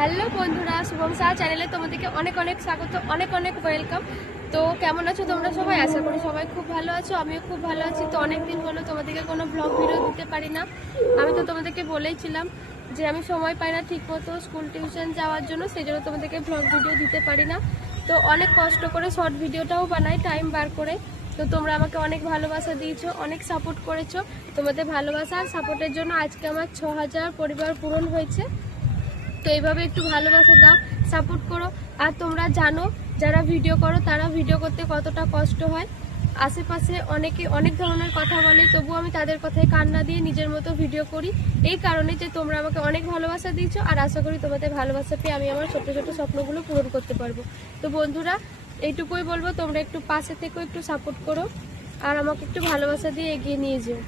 Hello বন্ধুরা, শুভম সাহা চ্যানেলে তোমাদেরকে অনেক অনেক স্বাগত, অনেক অনেক ওয়েলকাম। তো কেমন আছো তোমরা সবাই? আশা করি সবাই খুব ভালো আছো, আমিও খুব ভালো আছি। তো অনেকদিন হলো তোমাদেরকে কোনো ব্লগ ভিডিও দিতে পারি না। আমি তো তোমাদেরকে বলেইছিলাম যে আমি সময় পাই না ঠিক মতো স্কুল টিউশন যাওয়ার জন্য, সেই জন্য তোমাদেরকে ব্লগ ভিডিও দিতে পারি না। তো অনেক কষ্ট করে শর্ট ভিডিওটাও বানাই টাইম বার করে। তো তোমরা আমাকে অনেক ভালোবাসা দিয়েছো, অনেক সাপোর্ট করেছো। তোমাদের ভালোবাসা আর সাপোর্টের জন্য আজকে আমার 6000 পরিবার পূরণ হয়েছে। তো এইভাবে একটু ভালোবাসা দাও, সাপোর্ট করো। আর তোমরা জানো যারা ভিডিও করো তারা ভিডিও করতে কতটা কষ্ট হয়। আশেপাশে অনেকে অনেক ধরনের কথা বলে, তবুও আমি তাদের কথায় কান না দিয়ে নিজের মতো ভিডিও করি। এই কারণে যে তোমরা আমাকে অনেক ভালোবাসা দিয়েছো, আর আশা করি তোমাদের ভালোবাসা পেয়ে আমি আমার ছোট ছোট স্বপ্নগুলো পূরণ করতে পারবো। তো বন্ধুরা, এইটুকুই বলবো, তোমরা একটু পাশে থেকে একটু সাপোর্ট করো আর আমাকে একটু ভালোবাসা দিয়ে এগিয়ে নিয়ে যেও।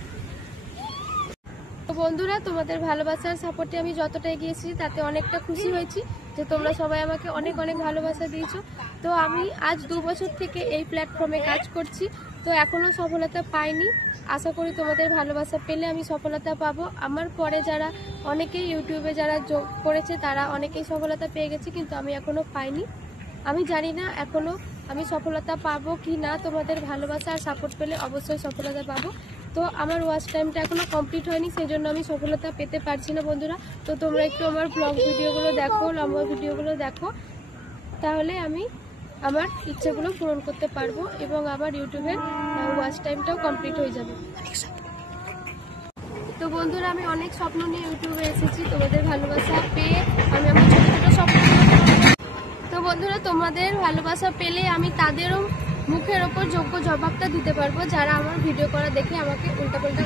তো বন্ধুরা, তোমাদের ভালোবাসার সাপোর্টে আমি যতটা এগিয়েছি তাতে অনেকটা খুশি হয়েছি যে তোমরা সবাই আমাকে অনেক অনেক ভালোবাসা দিয়েছো। তো আমি আজ 2 বছর থেকে এই প্ল্যাটফর্মে কাজ করছি, তো এখনও সফলতা পাইনি। আশা করি তোমাদের ভালোবাসা পেলে আমি সফলতা পাবো। আমার পরে যারা অনেকেই ইউটিউবে যারা যোগ করেছে তারা অনেকেই সফলতা পেয়ে গেছে, কিন্তু আমি এখনও পাইনি। আমি জানি না এখনও আমি সফলতা পাবো কি না। তোমাদের ভালোবাসা আর সাপোর্ট পেলে অবশ্যই সফলতা পাবো। তো আমার ওয়াচ টাইমটা এখনও কমপ্লিট হয়নি, সেই জন্য আমি সফলতা পেতে পারছি না বন্ধুরা। তো তোমরা একটু আমার ব্লগ ভিডিওগুলো দেখো, লম্বা ভিডিওগুলো দেখো, তাহলে আমি আমার ইচ্ছেগুলো পূরণ করতে পারবো এবং আমার ইউটিউবের ওয়াচ টাইমটাও কমপ্লিট হয়ে যাবে। তো বন্ধুরা, আমি অনেক স্বপ্ন নিয়ে ইউটিউবে এসেছি, তোমাদের ভালোবাসা পেয়ে আমি আমার ছোটো ছোটো স্বপ্নগুলো। তো বন্ধুরা, তোমাদের ভালোবাসা পেলে আমি তাদেরও মুখের ওপর যোগ্য জবাবটা দিতে পারবো যারা আমার ভিডিও করা দেখে আমাকে উল্টাপাল্টা